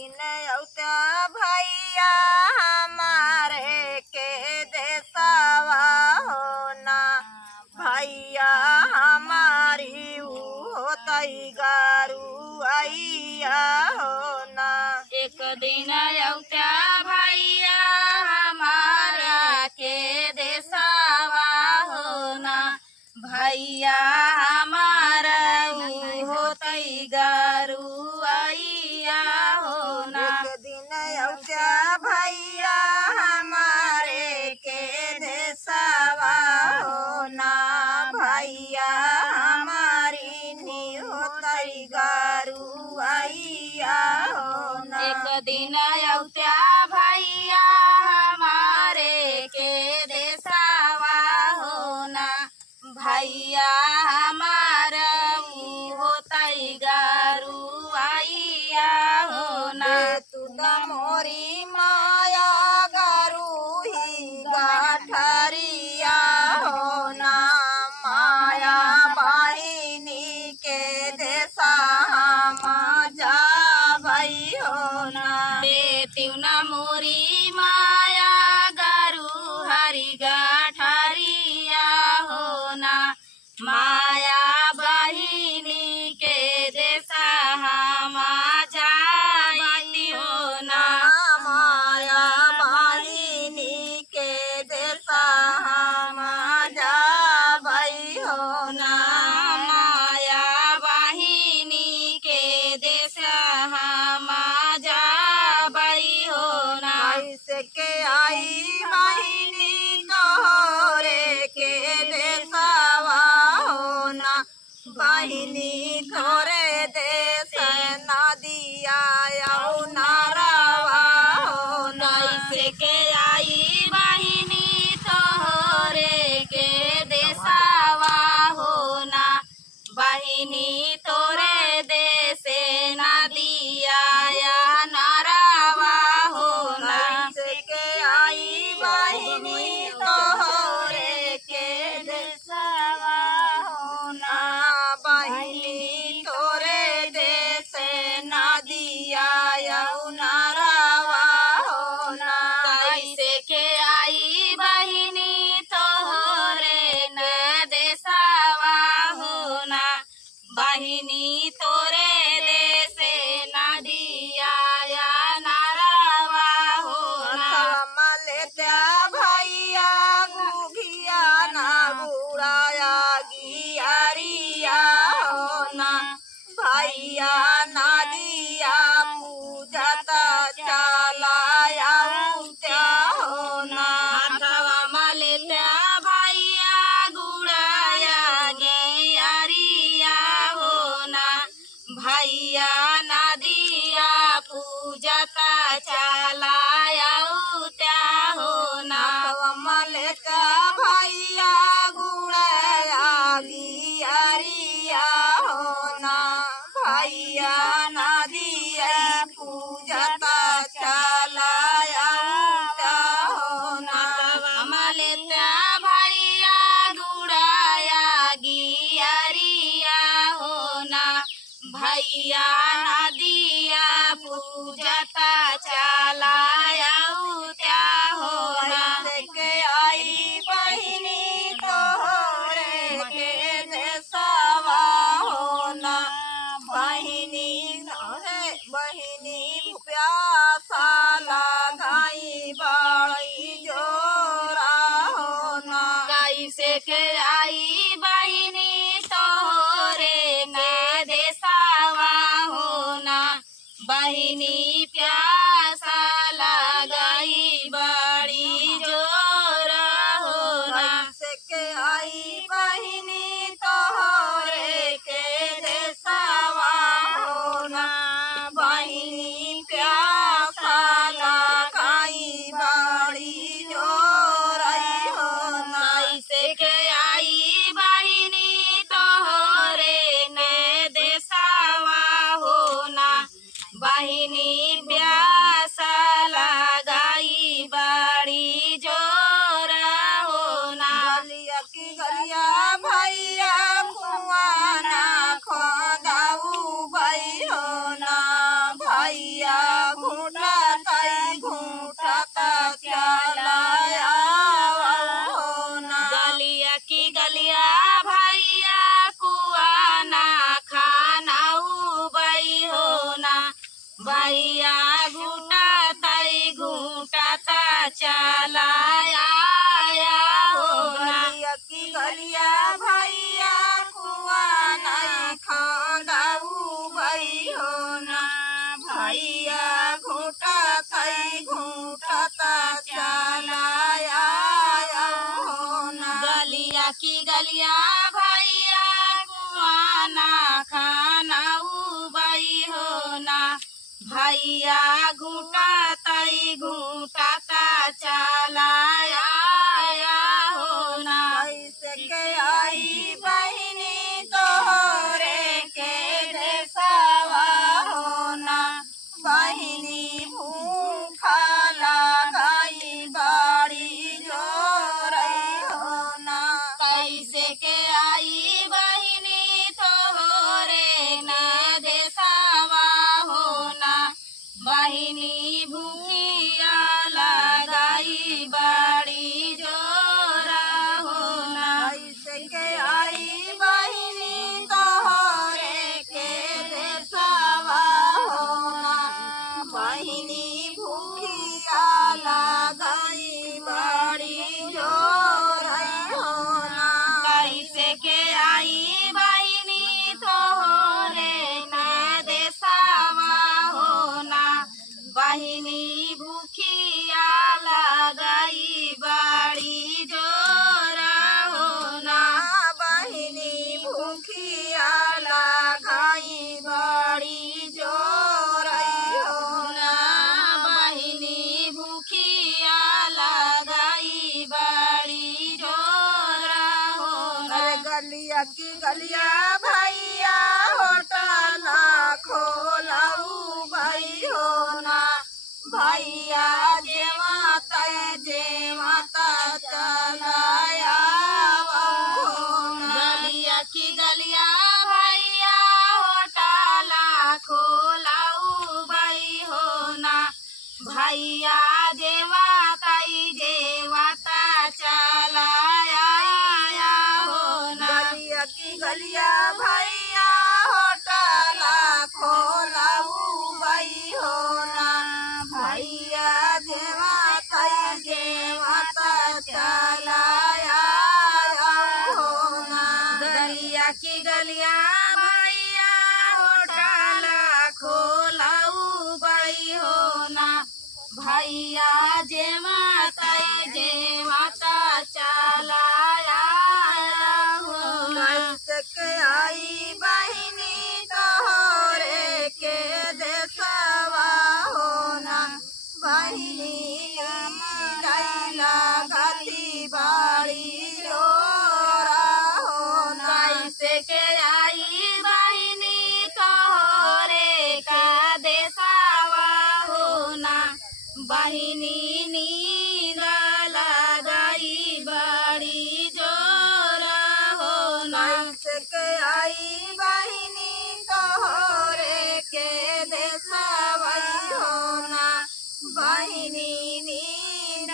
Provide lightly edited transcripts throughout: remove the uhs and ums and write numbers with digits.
दिन औता भैया हमारे के देसावा होना भैया हमारी होतई गारू आइया होना। एक दिन औता भैया हमारा के देसावा होना भैया हमारा होतई गारू आइया होना। एक दिन औता भैया हमारे के देसावा होना भैया हमारी नी होतई गारू आइया होना। एक दिन औता भैया हमारे के देसावा होना भैया हमारा होतई गारू आइया होना। तू न मोरी माया गारू ही गाठरिया होना माया बहिनी के देसा जा भई होना। बेतिउ न मोरी माया गारू हरि गाठरिया होना माया बहिनी के देसा जाई होना। माया बहिनी के देसा जा भई होना। माया बहिनी के देसा जा बई होना। कैसे के आई बहिनी तोरे के देसावा होना बहिनी तोरे देश नदिया नारावा होना। कैसे के आई बहिनी तोरे के देसावा होना बहिनी तोरे देसे नदिया नारावा होना। कैसे के आई बहिनी तोरे के देसावा होना बहिनी तोरे देश नदिया नारावा होना। कैसे के आई बहिनी तोरे न देसावा होना बहिनी तोरे देसे नदिया नारावा होना। मलेत्या भैया गुघिया ना बुढ़ाया गियरिया होना भैया नदिया पूजता चलाया त्या होना। अथवा मलेत्या भैया गुड़ाया गे अरिया होना भैया नदिया पूजता चलाया त्या होना। मलेका भैया गुड़ाया गियरिया होना भैया नदिया पूजता चलाया त्या होना। मलेत्या भैया गुड़ाया गियरिया होना भैया नदिया पूजता चलाया त्या होना। कैसे के आई बहिनी तोरे के देसावा होना बहिनी बहिनी प्यासा लगाई बड़ी जोरा होना। कैसे के आई बहिनी तोरे न देसावा होना बहिनी प्यासा लगाई बड़ी जोर होना। कैसे के आई बहिनी तोरे के देसावा होना बहिनी प्यासा लगाई बड़ी जोरई होना। कैसे के आई बहिनी तोरे न देसावा होना बहिनी प्यासा लगाई बड़ी जोर होना। गलिया की गलिया भैया खुआना खोदाऊ भई होना भैया भैया घुटाताई घुटाता चला आया हो ना। गलिया की गलिया भैया कुआ नहीं खाऊ भाई हो ना। भैया घुटाताई घुटाता चला आया हो ना। गलिया की गलिया भैया कुआना खाना उबाई हो ना। भैया घुटाताई घुटाता चला आया हो ना। कैसे के आई बहिनी तोहरे के देशवा हो ना। बहिनी भूखा लगाई बाड़ी जोरई हो ना। कैसे के आई बहिनी तोहरे ना देशवा हो ना। बहिनी भूखिया लगाई बाड़ी जोरा हो ना। कैसे के आई बहिनी तोहरे के देशवा हो ना। बहिनी भूखिया लगाई बाड़ी जोरई हो ना। कैसे के आई बहिनी तोहरे ना देशवा हो ना। बहिनी भूखिया लगाई बाड़ी जोरा हो ना। बहिनी भूखिया लगाई बाड़ी जोरई हो ना। बहिनी भूखिया लगाई बाड़ी जोरा हो ना। अरे गलिया की गलिया भैया होटल खोलाऊ भाई हो ना। भैया जे माता चलाया हो ना। गलिया की गलिया भैया होटला खोलाऊ बाई हो ना। भैया जेवाता चलाया हो ना। गलिया की गलिया भैया होटल खोलाऊ भाई हो ना। भैया जेवाता चलाया हो ना। गलिया की गलिया भैया होटला खोलाऊ बाई हो ना। भैया जेवाता चलाया हो ना। कैसे के आई बहिनी तोहरे के देशवा हो ना। बहिनी गैला गति बाड़ी जोरा हो ना। कैसे के आई बहिनी तोहरे का देशवा हो ना। बहिनी नींद लगाई बाड़ी जोरा हो ना। कैसे के आई बहिनी तोहरे के देशवा हो ना। बहिनी नींद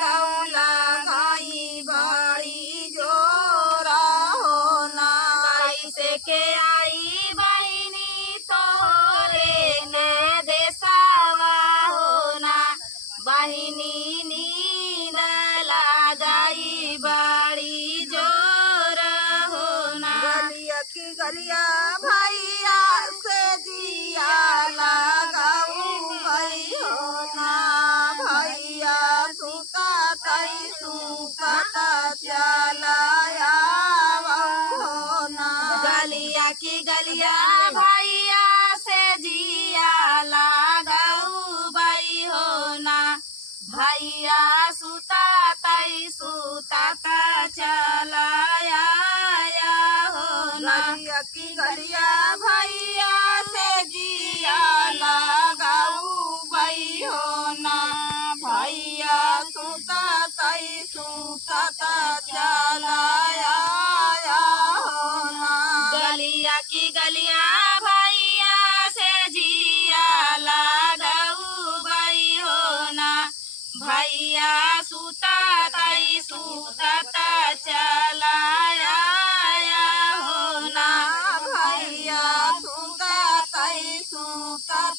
लगाई बाड़ी जोरा हो ना। कैसे के आई बहिनी तोहरे ने देशवा हो ना। बहिनी नींद लगाई बाड़ी जोरा हो ना। गलिया की गलिया भैया से दिया लगाऊ भाई हो ना। भैया सुता चलाया हो ना। गलिया की गलिया भैया से जिया लगाऊ बाई हो ना। भैया सुताता चलाया हो ना। गलिया की गलिया भैया से जिया लगाऊ भाई हो ना। भैया सुता चलाया हो ना। गलिया की गलिया भैया से जिया लगाऊ बाई हो ना। भैया सुताता चलाया हो ना। भैया सुता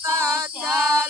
चलाया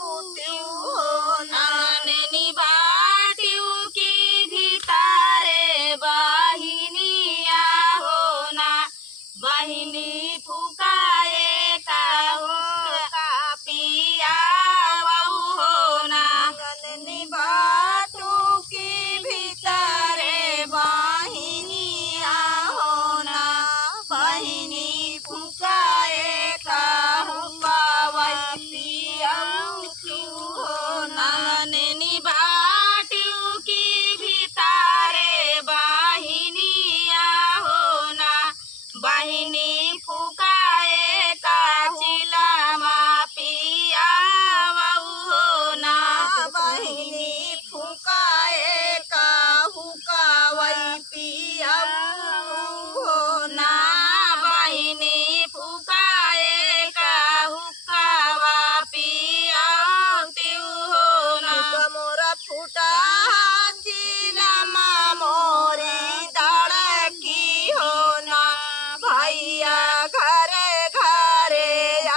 त्यू हो ना आंगन बाट्यू की भितारे बहिनिया हो ना बहिनी फुकाए का पिया हो ना आंगन बाटू की भीतरे बहिनिया हो ना बहिनी फुकाए काहू पावई पियऊ क्यों हो ना आंगन बाट्यू की भितारे बहिनिया हो ना बहिनी फुकाए का चिलमा पिया हो ना बहिनी फुकाए काहू कावई पियऊ हो ना बहिनी फुकाए का हुक्कावा पिया हो ना मोरा फूटा चिलमा मोरी दड़की हो ना भैया घरे घरे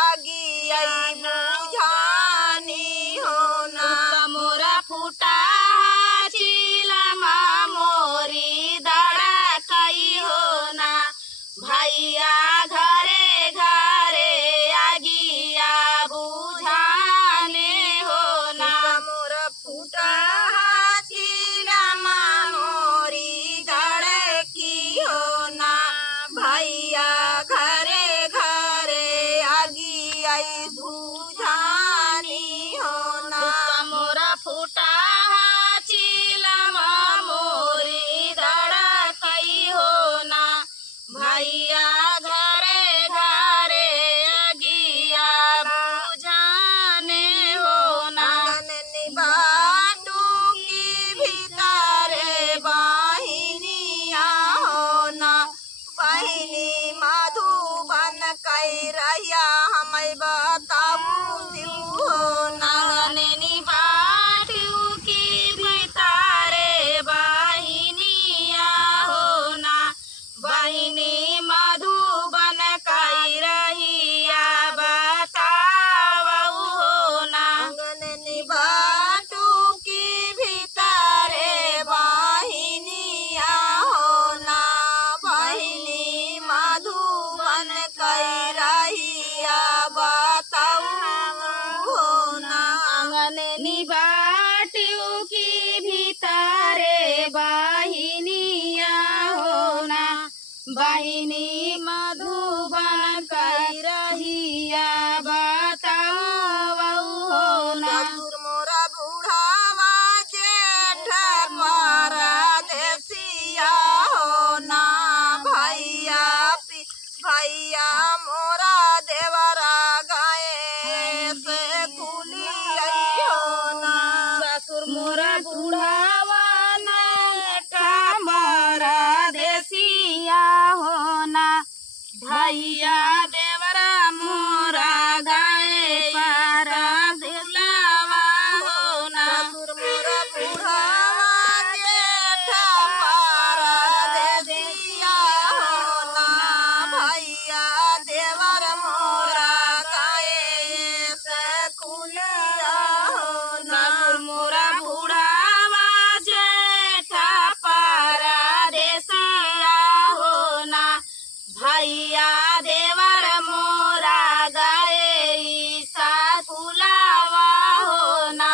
आगी आई बुझानी हो ना मोरा फूटा चिलमा मोरी दड़कई हो ना भैया घरे घरे आगिया बुझाने हो ना मोरा फूटा चिलमा मोरी दड़की हो ना भैया घरे घरे आगी आई बुझानी हो ना मोरा फूटा चिलमा मोरी दड़कई हो ना भैया घरे घरे अगिया बुझाने हो ना आंगन बाटू की भीतरे बहिनिया हो ना बहिनी मधुबन कई रहिया हमें बताऊ त्यू हो ना आंगन बाट्यू की भितारे बहिनिया हो ना बहिनी मधुबन कई रहिया बतावऊ हो ना आंगन बाटू की भीतरे बहिनिया हो ना बहिनी मधुबन कई रहिया बताऊ हो ना आंगन बाट्यू की भितारे बहिनिया हो ना बहिनी मधुबन कई रहिया बतावऊ हो ना ससुर मोरा बुढ़ावा जेठ परदेसिया हो ना भैया मोरा देवरा गाए से कुली हो ना ससुर मोरा बुढ़ावा कामरा देसिया हो ना भैया देवरा मोरा गाए पारा देलावा हो ना ससुर मोरा बुढ़ावा जेठ परदेसिया हो ना भैया देवर मोरा गाए से कुलिया हो ना ससुर मोरा बुढ़ावा जेठा पारा देसिया हो ना भैया देवर मोरा गाए सा फुलावा हो ना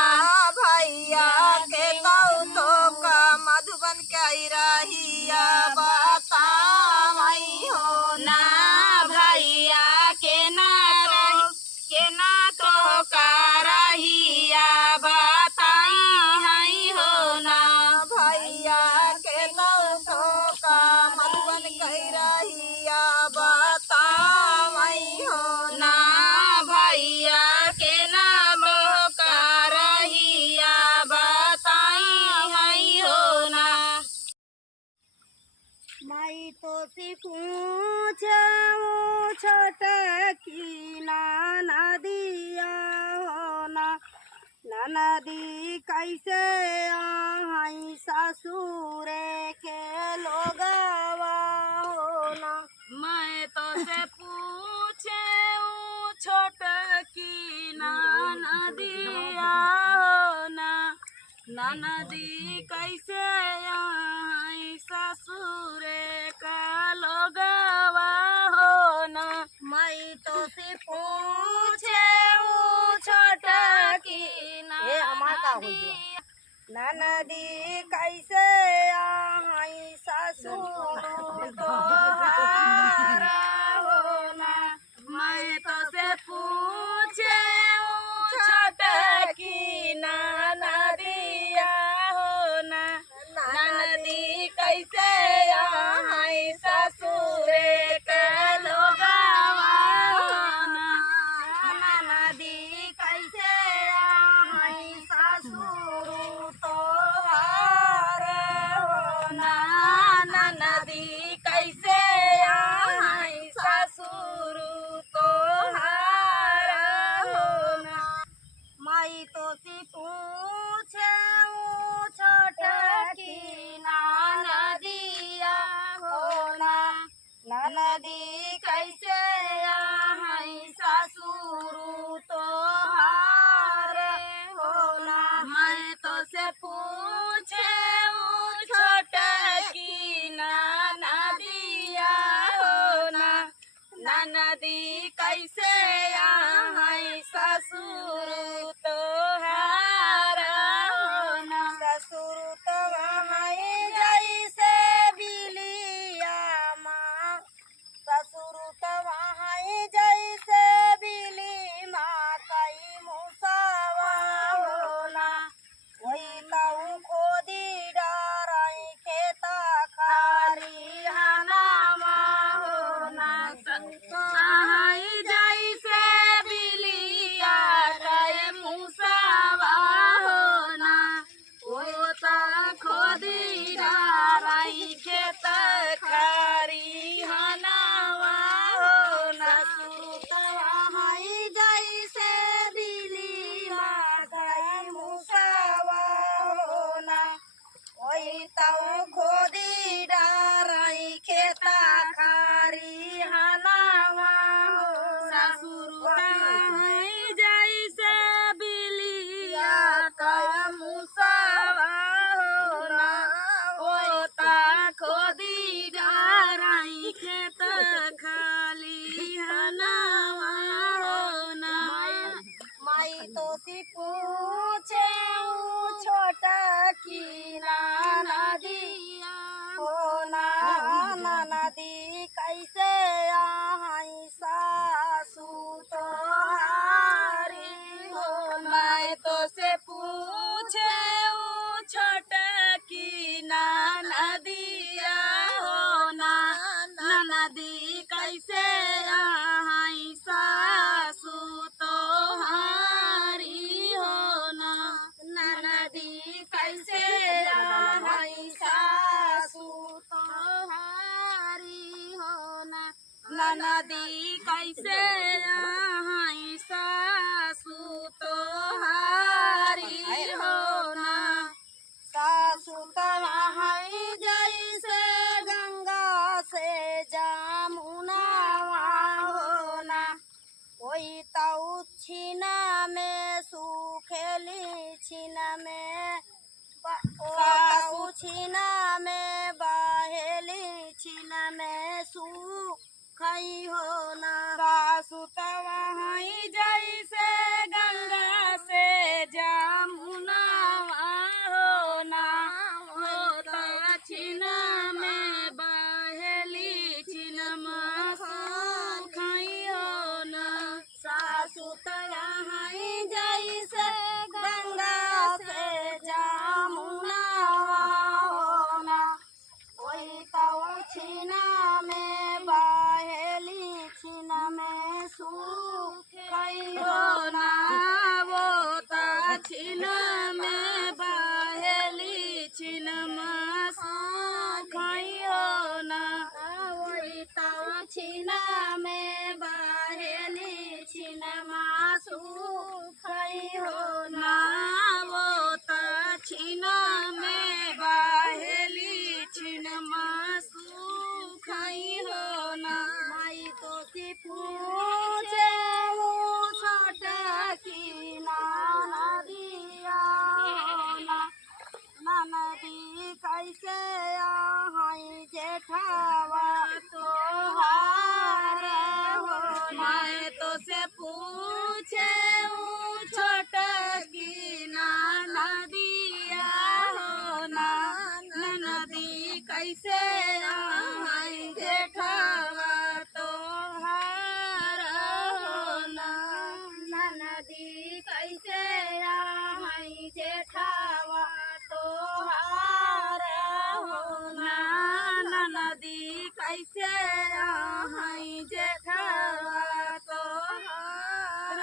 भैया के तो का मधुबन के रहिया बताई हो ना भैया के ना तो का रहिया बताई हई हो ना भैया के तो का मधुबन के रहिया बताई हो ना भैया के नाम का रहिया बताई हई हो ना माई तो पूछू छोट की नदिया हो ना नदी कैसे आई ससुरे के लोगवा हो ना मैं तो से पूछे छोट की ना नदिया हो ना नदी कैसे आई ससुरे का लोगवा हो ना मैं तो से पूछे ऊ छोटा की ए, हमार का हो गया? नदी कैसे आई ससुर तोहारा हो ना मैं तो से पूछे ऊ छोटा की नदिया हो ना नदी कैसे आई ससुरे के लोगवा हो ना नदी कैसे आई ससुर तोहारा हो ना नदी कैसे आई ससुर तोहारा हो ना मैं तो सी पूछे छोटा की नदिया हो ना नदी कैसे आई ससुर तोहारे हो ना मैं तो से पूछे ऊ छोटा की नदिया हो ना नदी कैसे आई ससुर तोहारा हो ना ससुर तो वहाँ जैसे बिलिया माँ ससुर तो वहाँ जैसे बिली माँ कई मुसावा हो ना वही ताऊ खोदी डाराई खेता खारी हनामा हो ना आई जैसे बिलिया गए मुसावा हो ना वो ता खोदी डाराई खेत खारी हनावा हो ना ससुर तो वहाँ जैसे बिली माँ कई मुसावा हो ना वही ताऊ खोदी डाराई खेता खारी हनावा हो ना ससुर जैसे बिलिया का मुसावा हो ना ओ ता खोदी डाराई खेत खाली हनावा हो ना माई तो सी पूछे छोटा की नदिया हो ना नदी कैसे आई सासू तोहारी हो ना मैं तो से पूछे ऊ छोटा की नदिया हो ना नदी कैसे आई सासू तोहारी हो ना नदी कैसे आई सासू तोहारी हो ना नदी कैसे आई सासू तोहारी हो ना सासू तहाँ जैसे गंगा से जामुना हो ना कोई ताऊ छीना में सूखेली छीना में ताऊ छीना में बहेली छीना में सूखई हो ना सासू तहाँ जैसे गंगा से जामुना हो ना होता छिना में बहेली छिनमा सुखई हो ना सासू तहाँ जैसे गंगा से जामुना हो ना वही ताऊ छीना में बहेली छीना में सूखई हो ना वो ता छिना में बहेली छिनमा सुखई हो ना वही ताऊ छीना में बहेली छीना में सूखई हो ना वो ता छिना में बहेली छिनमा सुखई हो ना माई तो सी पूछे छोटा की मैं तो से पूछे छोट की नदिया हो ना नदी कैसे आई जेठवा तोहार हो ना नदी कैसे आई जेठावा तोहार हो ना नदी कैसे आई जेठवा तोहार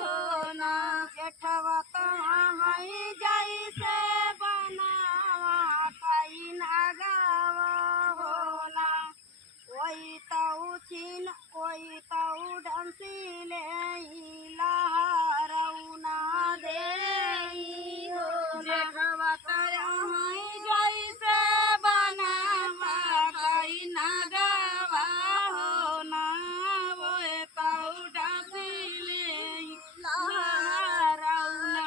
हो ना जेठवा तोहाई जैसे बनावा कई नगावा होला कोई तऊ छिन कोई तऊ डंसिले लहरौना दे हो जेठवा तोहाई जैसे बनावा कई नगावा हो ना वो तऊ डसिले लहरौना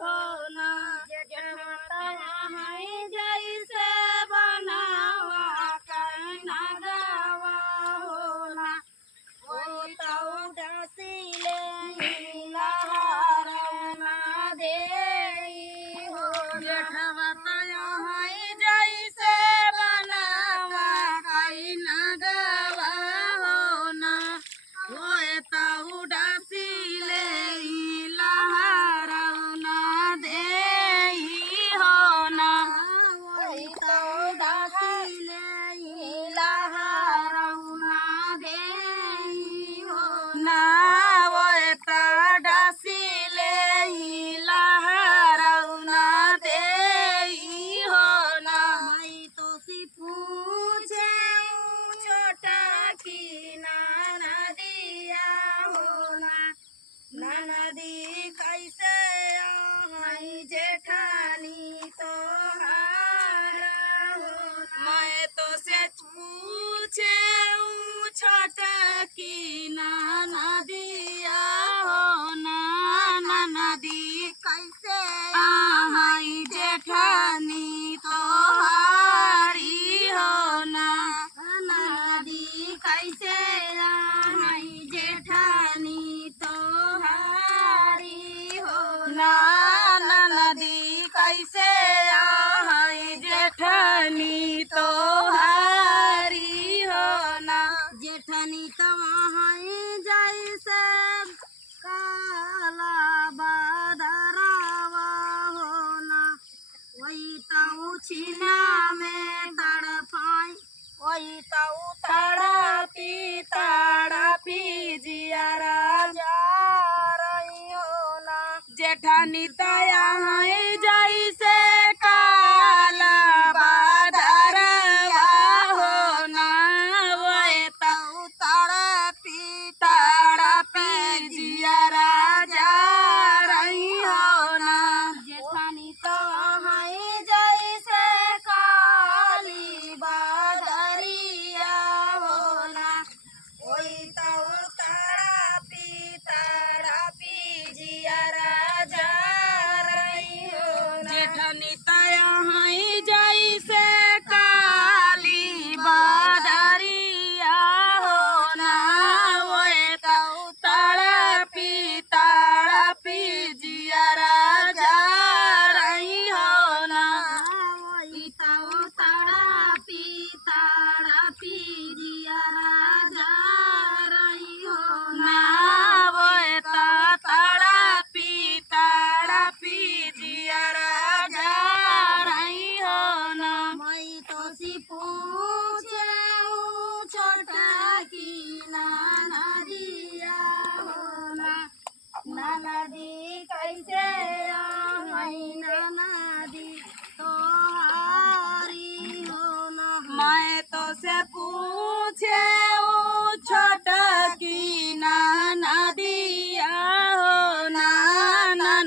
हो ना जेठवा तोहाई जैसे बनावा कई नगावा होला कोई तऊ डंसिले लहरौना दे हो जेठवा तोहाई जैसे बनावा कई नगावा हो ना वो तऊ डसिले लहरौना दे हो ना कोई तऊ डसिले लहरौना दे हो ना वो डसिले लहरौना दे हो ना मैं तो सी पूछे छोटा की नदिया होला नदी कैसे आई जेठानी तोहार हो मैं तो से पूछे छोट की नदिया हो ना नदी कैसे आई जेठानी तोहारी हो ना नदी कैसे आई जेठानी तोहारी हो ना नदी कैसे आई जेठानी तोहारी हो ना जेठनी तवहाई जैसे काला बादरावा होला वही तऊ छिना में तड़पाई वही तऊ तड़पी जिया राजा रही हो ना जेठानी तया जैसे काला बादरवा हो ना वो तऊ तड़पी जिया राजा रही हो ना जेठनी तवहाई जैसे काली बादरिया होला वही तऊ तड़पी जिया राजा रही हो ना जेठनी तया जैसे काली बादरिया हो ना वो तड़पी जिया राजा रही हो ना वही तऊ तड़पी जिया राजा रही हो ना ना वो तड़पी जिया राजा रही हो ना मैं तो सी पूछे छोटा की नदिया होला नदी कैसे आई नदी तोहारी हो ना मैं तो से पूछे छोट की नदिया हो ना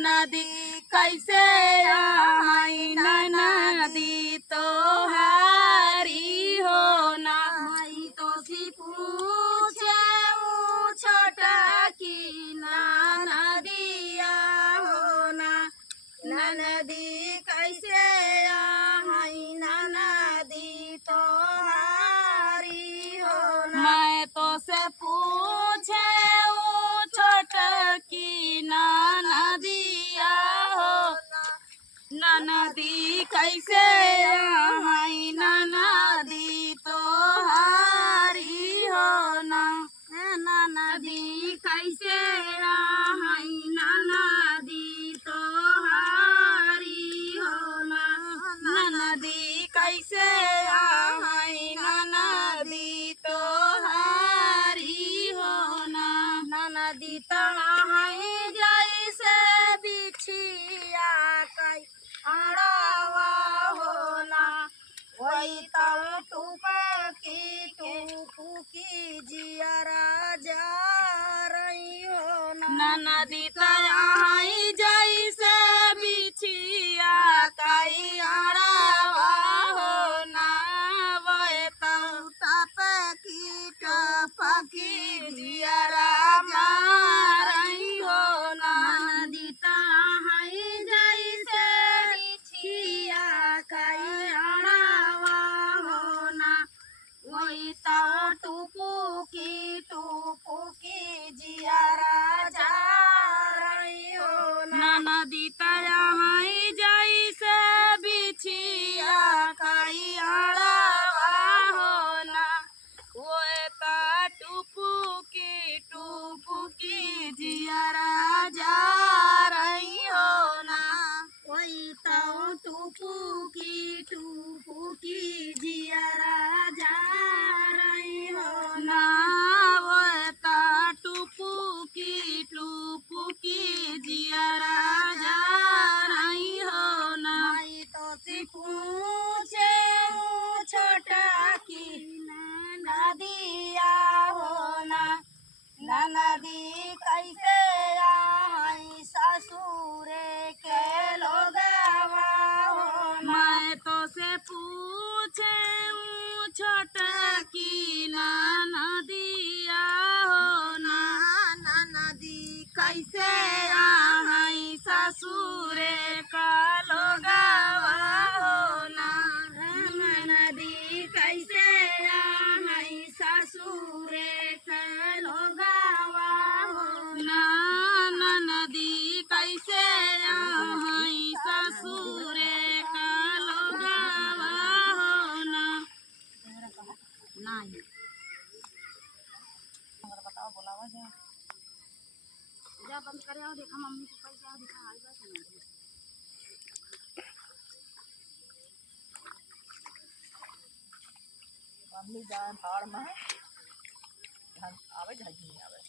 नदी कैसे आई नदी तोहारी हो ना मैं तो सी पूछे छोटा की नदिया हो ना नदी कैसे आई नदी तोहारी हो ना मैं तो से पूछे नदी कैसे आई नदी तोहारी हो ना नदी कैसे आई नदी तोहारी हो ना नदी कैसे आई नदी तोहारी हो ना नदी तहाई जैसे बिछिया कई अड़वा होला वही तब टूपू की जियरा जा रही हो ना नदी तहाई जैसे बिछिया कई अड़वा हो ना वही तब टपकी जियरा जा रही हो ना नदी तहाई जैसे बिछिया कई अड़वा हो ना वही तो टूपू की जियरा जा रही हो ना नदी तहाई जैसे बिछिया कई अड़वा हो ना वो टुपू की जियरा जा रही हो ना वही तो टूपू की जियरा जा रही हो ना वो टुपू की जियरा जा रही हो ना माई तो से पूछे छोटा की नदिया हो ना नदी कैसे आई ससुरे के लोगवा हो ना मैं तो से पूछे छोटा की नदिया हो ना नदी कैसे आई ससुरे का लोगावा हो ना नदी कैसे आई ससुरे के लोगवा हो ना नदी कैसे आई ससुरे का लोगावा हो ना नहीं बताओ बोलावा जा जा बंद करे आओ देखा मम्मी को पैसा आओ दिखा आई बात नहीं मम्मी जान भाड़ में धान आवे झाजी आवे